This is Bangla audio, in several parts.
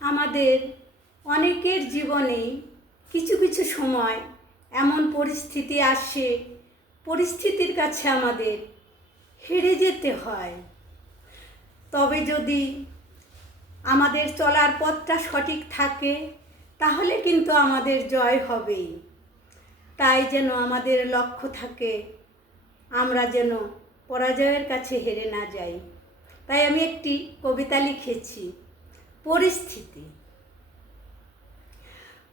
আমাদের অনেকের জীবনেই কিছু কিছু সময় এমন পরিস্থিতি আসে, পরিস্থিতির কাছে আমাদের হেরে যেতে হয়। তবে যদি আমাদের চলার পথটা সঠিক থাকে তাহলে কিন্তু আমাদের জয় হবেই। তাই যেন আমাদের লক্ষ্য থাকে, আমরা যেন পরাজয়ের কাছে হেরে না যাই। তাই আমি একটি কবিতা লিখেছি, পরিস্থিতি।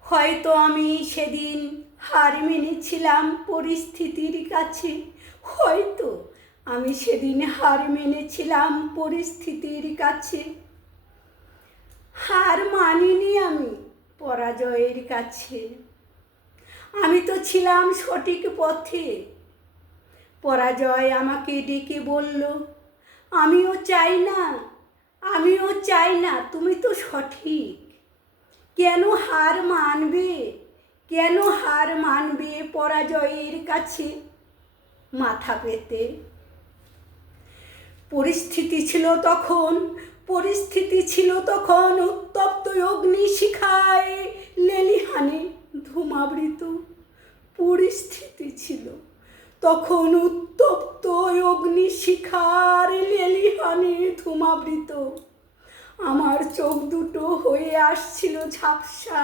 হয়তো আমি সেদিন হার মেনেছিলাম পরিস্থিতির কাছে, হয়তো আমি সেদিন হার মেনেছিলাম পরিস্থিতির কাছে। হার মানিনি আমি পরাজয়ের কাছে, আমি তো ছিলাম সঠিক পথে। পরাজয় আমাকে ডেকে বলল, আমিও চাই না, তুমি তো সঠিক। কেন হার মানবে পরাজয়ের কাছে মাথা পেতে? পরিস্থিতি ছিল তখন উত্তপ্ত অগ্নিশিখায় লেলিহানে ধূমাবৃত। পরিস্থিতি ছিল তখন উত্তপ্ত অগ্নিশিখার লেলিহানে ধূমাবৃত। আমার চোখ দুটো হয়ে আসছিল ঝাপসা,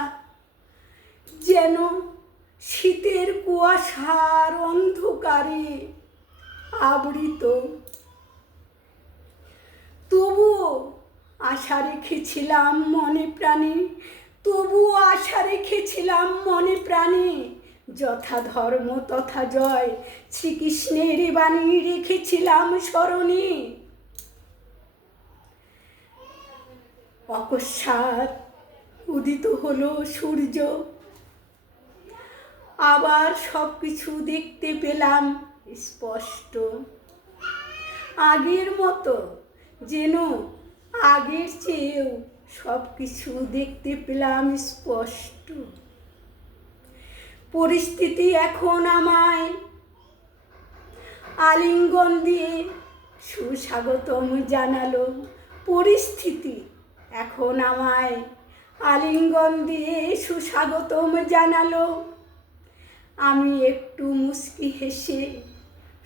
যেন শীতের কুয়াশার অন্ধকারে আবৃত। তবুও আশা রেখেছিলাম মনে প্রাণে, যথা ধর্ম তথা জয় শ্রীকৃষ্ণের বাণী রেখেছিলাম স্মরণে। অকস্মাৎ উদিত হলো সূর্য, আবার সব কিছু দেখতে পেলাম স্পষ্ট। আগের মতো, যেন আগের চেয়েও সব কিছু দেখতে পেলাম স্পষ্ট। পরিস্থিতি এখন আমায় আলিঙ্গন দিয়ে সুস্বাগতম জানালো। পরিস্থিতি এখন আমায় আলিঙ্গন দিয়ে সুস্বাগতম জানালো। আমি একটু মুচকি হেসে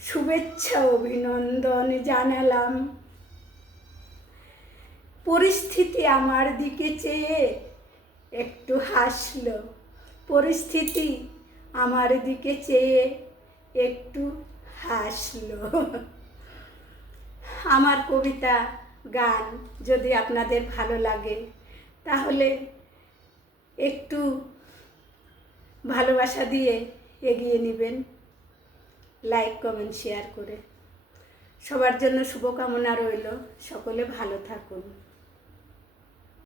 শুভেচ্ছা অভিনন্দন জানালাম। পরিস্থিতি আমার দিকে চেয়ে একটু হাসলো। পরিস্থিতি আমার দিকে চেয়ে একটু হাসলো। আমার কবিতা গান যদি আপনাদের ভালো লাগে তাহলে একটু ভালোবাসা দিয়ে এগিয়ে নেবেন, লাইক কমেন্ট শেয়ার করে। সবার জন্য শুভকামনা রইল, সকলে ভালো থাকুন।